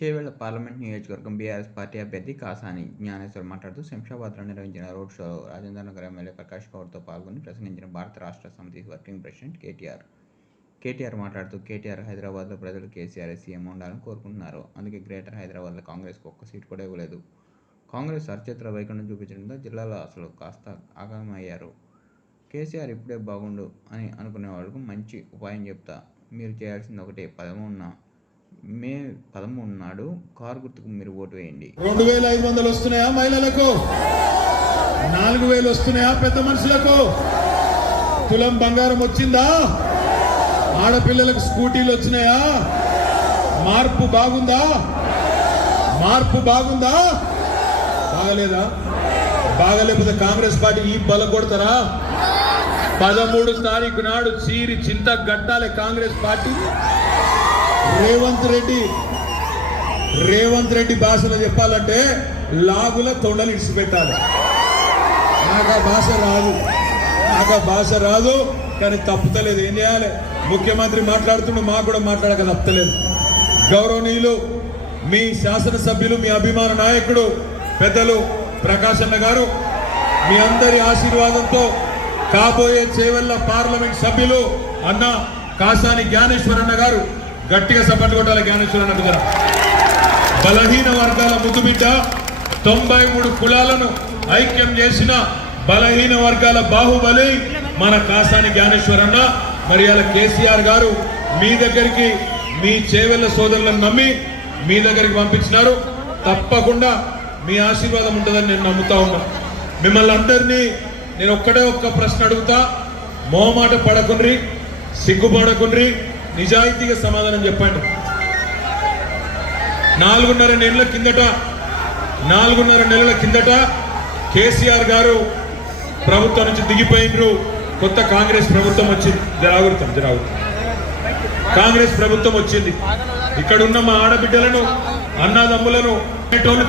Chevella parliament నియోజకవర్గం BRS party అభ్యర్థి కాసాని జ్ఞానేశ్వర్ మాట్లాడుతూ శంషాబాద్లో నిర్వహించిన road show Rajendranagar MLA Prakash గౌడ్తో పాల్గొని ప్రసంగించిన భారత రాష్ట్ర సమితి వర్కింగ్ ప్రెసిడెంట్ కేటీఆర్. కేటీఆర్ మాట్లాడుతూ కేటీఆర్ హైదరాబాద్లో ప్రజలు కేసీఆర్ సీఎం ఉండాలని కోరుకుంటున్నారు. అందుకే గ్రేటర్ హైదరాబాద్లో కాంగ్రెస్కు ఒక్క సీటు కూడా ఇవ్వలేదు. కాంగ్రెస్ అర్చేత్ర వైఖరిని చూపించడంతో జిల్లాలో అసలు కాస్త ఆగమయ్యారు. కేసీఆర్ ఇప్పుడే బాగుండు అని అనుకునే వాళ్ళకు మంచి ఉపాయం చెప్తా మీరు చేయాల్సింది ఒకటే పదమూడున మే పదమూడు నాడు కారు గుర్తుకు మీరు ఓటు వేయండి. రెండు వేల ఐదు వందలు వస్తున్నాయా మహిళలకు? నాలుగు వేలు వస్తున్నాయా పెద్ద మనుషులకు? తులం బంగారం వచ్చిందా? ఆడపిల్లలకు స్కూటీలు వచ్చినాయా? మార్పు బాగుందా? మార్పు బాగుందా? బాగలేదా? బాగలేకపోతే కాంగ్రెస్ పార్టీ ఈ బల కొడతారా? పదమూడు తారీఖు నాడు చీరి చింత గట్టాలి కాంగ్రెస్ పార్టీ. రేవంత్ రెడ్డి. రేవంత్ రెడ్డి భాషలో చెప్పాలంటే లాగుల తొండలు ఇడిచిపెట్టాలి. నాకు ఆ భాష రాదు. నాకు ఆ భాష రాదు కానీ తప్పుతలేదు. ఏం చేయాలి? ముఖ్యమంత్రి మాట్లాడుతుండే మాకు కూడా మాట్లాడక తప్పలేదు గౌరవనీయులు మీ శాసనసభ్యులు మీ అభిమాన నాయకుడు పెద్దలు ప్రకాశన్న గారు మీ అందరి ఆశీర్వాదంతో కాబోయే చేవెళ్ళ పార్లమెంట్ సభ్యులు అన్న కాసాని జ్ఞానేశ్వరన్న గారు గట్టిగా సపోర్ట్ కొట్టాలి జ్ఞానేశ్వర్ అన్న బలహీన వర్గాల ముద్దుబిడ్డ తొంభై మూడు కులాలను ఐక్యం చేసిన బలహీన వర్గాల బాహుబలి మన కాసాని జ్ఞానేశ్వరన్న అన్న. మరి అలా కేసీఆర్ గారు మీ దగ్గరికి మీ చేవెళ్ళ సోదరులను నమ్మి మీ దగ్గరికి పంపించినారు. తప్పకుండా మీ ఆశీర్వాదం ఉంటుందని నేను నమ్ముతా ఉన్నా. మిమ్మల్ని అందరినీ నేను ఒక్కడే ఒక్క ప్రశ్న అడుగుతా. మోమాట పడకుండ్రి సిగ్గుపడకుండ్రి నిజాయితీగా సమాధానం చెప్పండి. నాలుగున్నర నెలల కిందట నాలుగున్నర నెలల కిందట కేసీఆర్ గారు ప్రభుత్వం నుంచి దిగిపోయినరు. కొత్త కాంగ్రెస్ ప్రభుత్వం వచ్చింది. జరాగుతాం జరాగుతాం కాంగ్రెస్ ప్రభుత్వం వచ్చింది. ఇక్కడ ఉన్న మా ఆడబిడ్డలను అన్నాదమ్ములను అనేటోళ్ళు